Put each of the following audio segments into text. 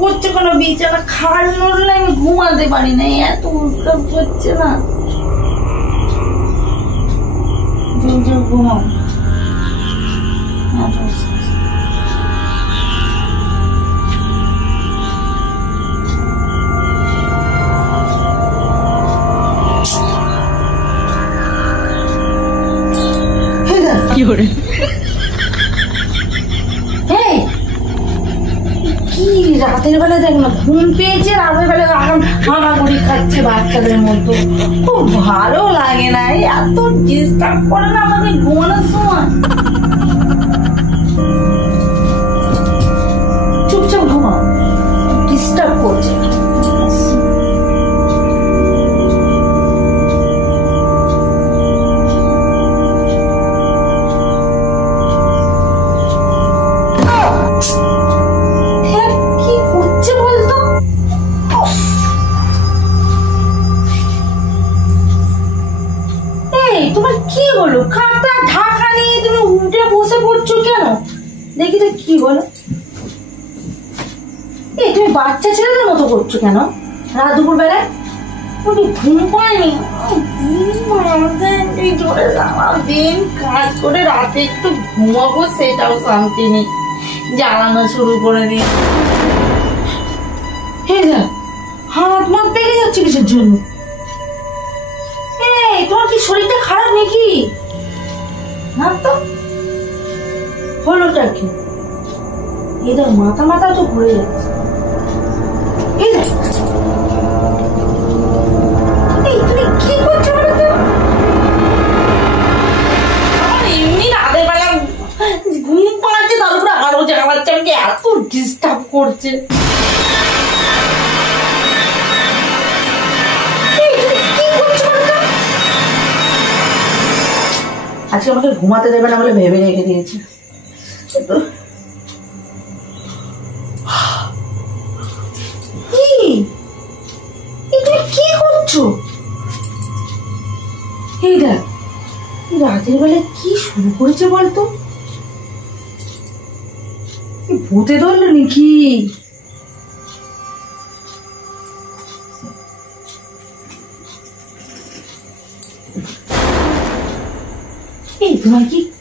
করছে কোনো বিছানা খাট নড়লে আমি ঘুমাতে পারি না, এত উস্কাস করছে না। ঘুমাও কি করে রাতের বেলা দেখ না ঘুম পেয়েছে, রাতের বেলা হামাগুড়ি খাচ্ছে বাচ্চাদের মতো, খুব ভালো লাগে না। এত ডিস্টার্ব করে না আমাকে ঘুমানোর সময়। চুপচাপ ঘুমাও, ডিস্টার্ব করছে। তোমার কি হলো? খাতা ঢাকা নিয়ে তুমি উঠে বসে পড়ছো কেন? দেখি তো কি বলো। এই তুমি বাচ্চা ছেলেদের মতো করছো কেন রাত দুপুর বেলায়? ঘুম পায়নি? সারাদিন কাজ করে রাতে একটু ঘুমাবো সেটাও শান্তি নেই, জ্বালানো শুরু করে দিয়ে। হাত মাত পেকে যাচ্ছে কিসের জন্য? তোমার কি শরীরটা খারাপ নাকি? না তো, হলোটা কি? এদের মাথা মাথা তো ঘুরে যাচ্ছে। তুমি কি করছো বলতো? আমার এমনি রাতের বেলা ঘুম পাচ্ছে, তার উপরে আরো জানাচ্ছে আমাকে এত ডিস্টার্ব করছে। আজকে আমাকে ঘুমাতে দেবে না বলে ভেবে রেখে দিয়েছে। কি করছো? এই দেখ রাতের বেলা কি শুরু করেছে বলতো? ভূতে ধরলো নাকি?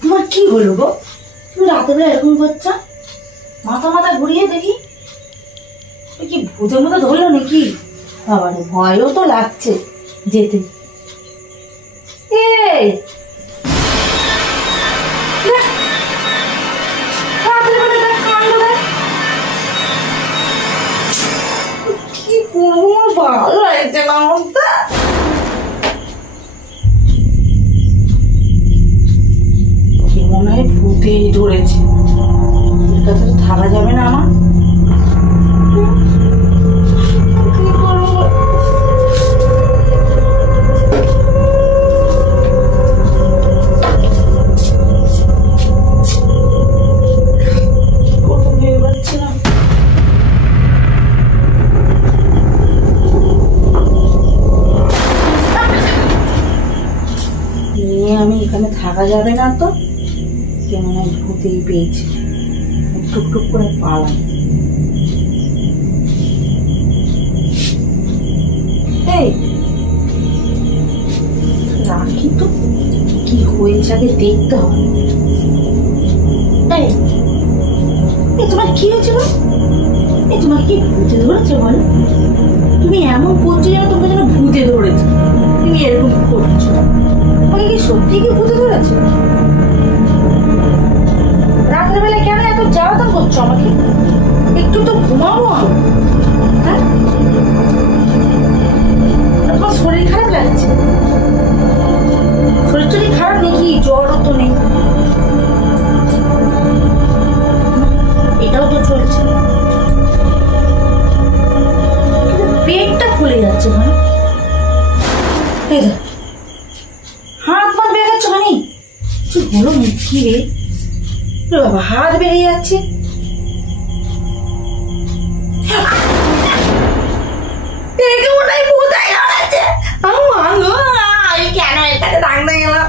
তোমার কি হলো গো? তুমি রাতের বেলা এরকম করছো? মাথা মাথা ঘুরিয়ে দেখি, কি ভূতের মতো ধরলো নাকি? বাবারে ভয়ও তো লাগছে যেতে। কি করবো, ভালো লাগছে না আমারটা। মনে হয় ভূতেই ধরেছে, এর কাছে তো থাকা যাবে না আমার। কি করবো? ভেবে পাচ্ছি না। আমি এখানে থাকা যাবে না তো, কেমন ভূতেই পেয়েছে। টুকটুক করে পালাম। রাখি তো, কি হয়েছে আগে দেখতে হবে। তোমার কি হয়েছে বল? তোমার কি ভূতে ধরেছে বল? তুমি এমন করছো যেন তোমাকে যেন ভূতে ধরেছে। তুমি এরকম করছো, তোমাকে কি সত্যি কি ভূতে ধরেছে? রাতের বেলা কেন এত জ্বালাতন করছো আমাকে? একটু তো ঘুমাবো আমি। হ্যাঁ, তোমার শরীর খারাপ লাগছে? বলো কি রে বাবা, হাত বেরিয়ে যাচ্ছে। আমি কেন এর কাছে থাকতে গেলাম?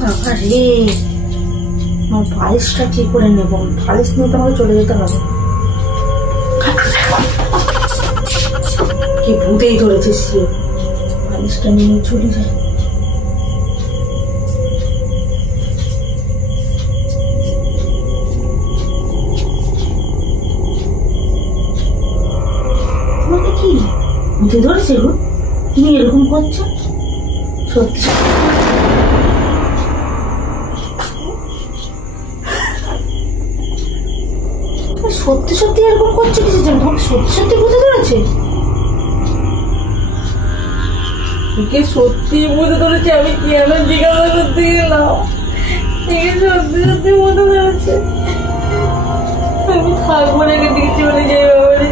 বাবা রে, আমার বালিশটা ঠিক করে নেবো। বালিশ নিয়ে তো আমাকে চলে যেতে হবে। কি ভূতেই ধরেছে সে। বালিশটা নিয়ে চলে যায়। তোমাকে কি ভূতে ধরেছে গো? তুমি এরকম করছো? সত্যি সত্যি সত্যি এরকম করছে কিছু জন্য? তোমাকে সত্যি সত্যি ভূতে ধরেছে? সত্যি ভূতে ধরেছে? আমি কেন জিজ্ঞাসা করতে গেলাম? সত্যি সত্যি ভূতে ধরেছে। আমি থাকবো না, দিকে চলে যাই বাবারে।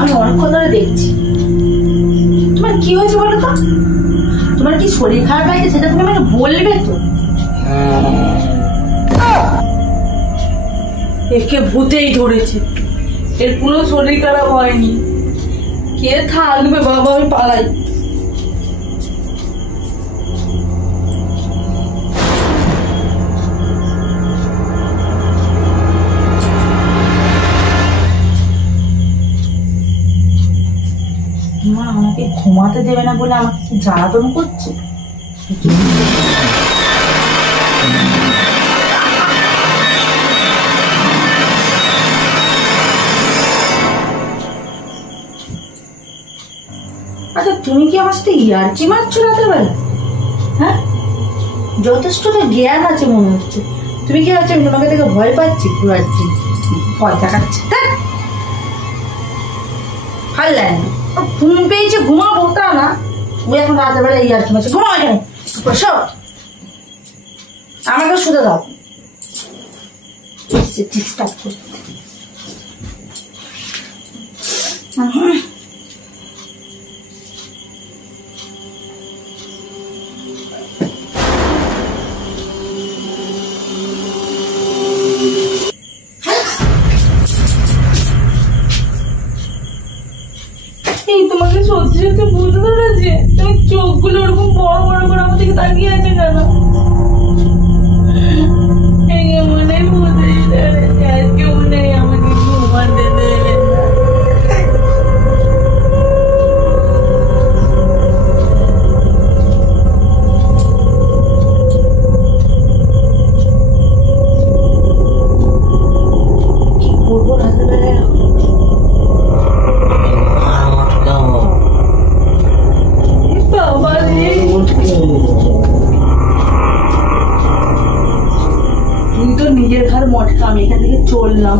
আমি অনেকক্ষণ ধরে দেখছি। তোমার কি হয়েছে বলো তো? তোমার কি শরীর খারাপ লাগছে সেটা তুমি আমাকে বলবে তো? একে ভূতেই ধরেছে, এর কোনো শরীর খারাপ হয়নি। কে থাকবে বাবা, আমি পালাই। মা আমাকে ঘুমাতে দেবে না বলে আমাকে কি জ্বালাতন করছে। আচ্ছা তুমি কি আমার সাথে ইয়ার্কি মারছো রাতের বেলা? হ্যাঁ, যথেষ্ট তো জ্ঞান আছে মনে হচ্ছে। তুমি কি ভাবছো আমি তোমাকে দেখে ভয় পাচ্ছি? ভয় দেখাচ্ছি? ভাল লাগে না। ঘুম পেয়েছে, ঘুমাবো তা না। ওই এখন রাতের বেলা ইয়ার্কি মারছে। ঘুমাও এখানে, আমাকে শুতে দাও। ডিস্টার্ব করতে তোমাকে সত্যি সত্যি বুঝতে পেরেছে? তুমি চোখগুলো ওরকম বড় বড় করে আমার দিকে তাকিয়ে আছে কেন? মনে বুঝতে আজকে মনে আমাকে ঘুমাতে দেবে না। কি করবো রাতের বেলায়? তুই তো নিজের ঘর মটকা, আমি এখান থেকে চললাম।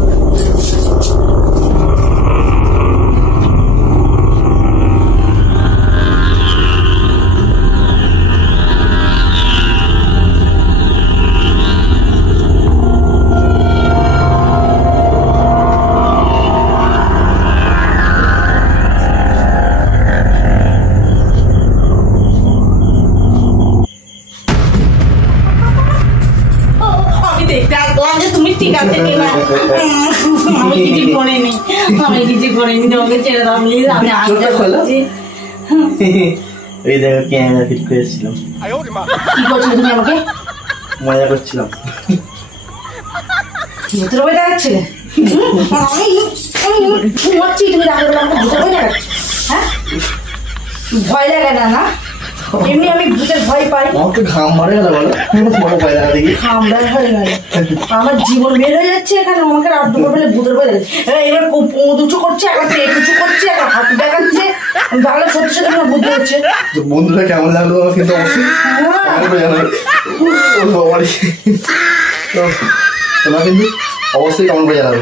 তুমি ঠিক আছে কিনা? আমি কিছু করিনি, আমি কিছু করিনি। তোমাকে ছেড়ে দাও প্লিজ, আমি আসতে বলছি। এই দেখো ক্যামেরা ফিট করেছিলাম। কি করছো তুমি আমাকে? মজা করছিলাম। ভূতের বই দেখাচ্ছিলে? ঘুমাচ্ছি, তুমি রাতের বেলা আমাকে ভূতের বই দেখাচ্ছ? হ্যাঁ, ভয় লাগে না? না এমনি আমি ভূতের ভয় পাই। আমাকে ঘাম মারে গেল বলো, ভয় লাগা দেখি। ঘাম বের হয়ে গেল, আমার জীবন বের হয়ে যাচ্ছে এখানে। আমাকে রাত দুপুর বেলা ভূতের ভয় লাগে। এবার দুচু করছে, একবার পেট উঁচু করছে, একবার হাত দেখাচ্ছে। তাহলে সত্যি সত্যি আমার বুদ্ধি হচ্ছে। বন্ধুরা কেমন লাগলো কিন্তু অবশ্যই তোমরা কিন্তু অবশ্যই কমেন্ট করে জানাবে।